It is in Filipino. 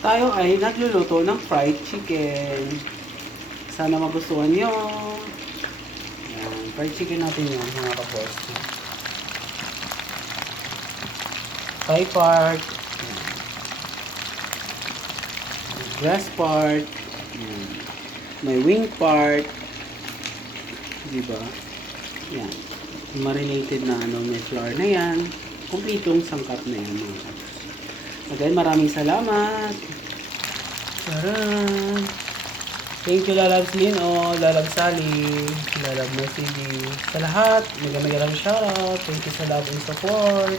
tayo ay nagluluto ng fried chicken. Sana magustuhan nyo. Yan, fried chicken natin yun, mga kapos. Thai part. Breast part. Yan. May wing part. Diba? Yan. Marinated na ano, may flour na yan. Kumpletong sangkap na yan mga kapos. Again, maraming salamat. Taran! Thank you, Lalab Slin o Lalab Sally, Lalab Mercedes. Sa lahat, mega mega lang shoutout. Thank you sa love and support.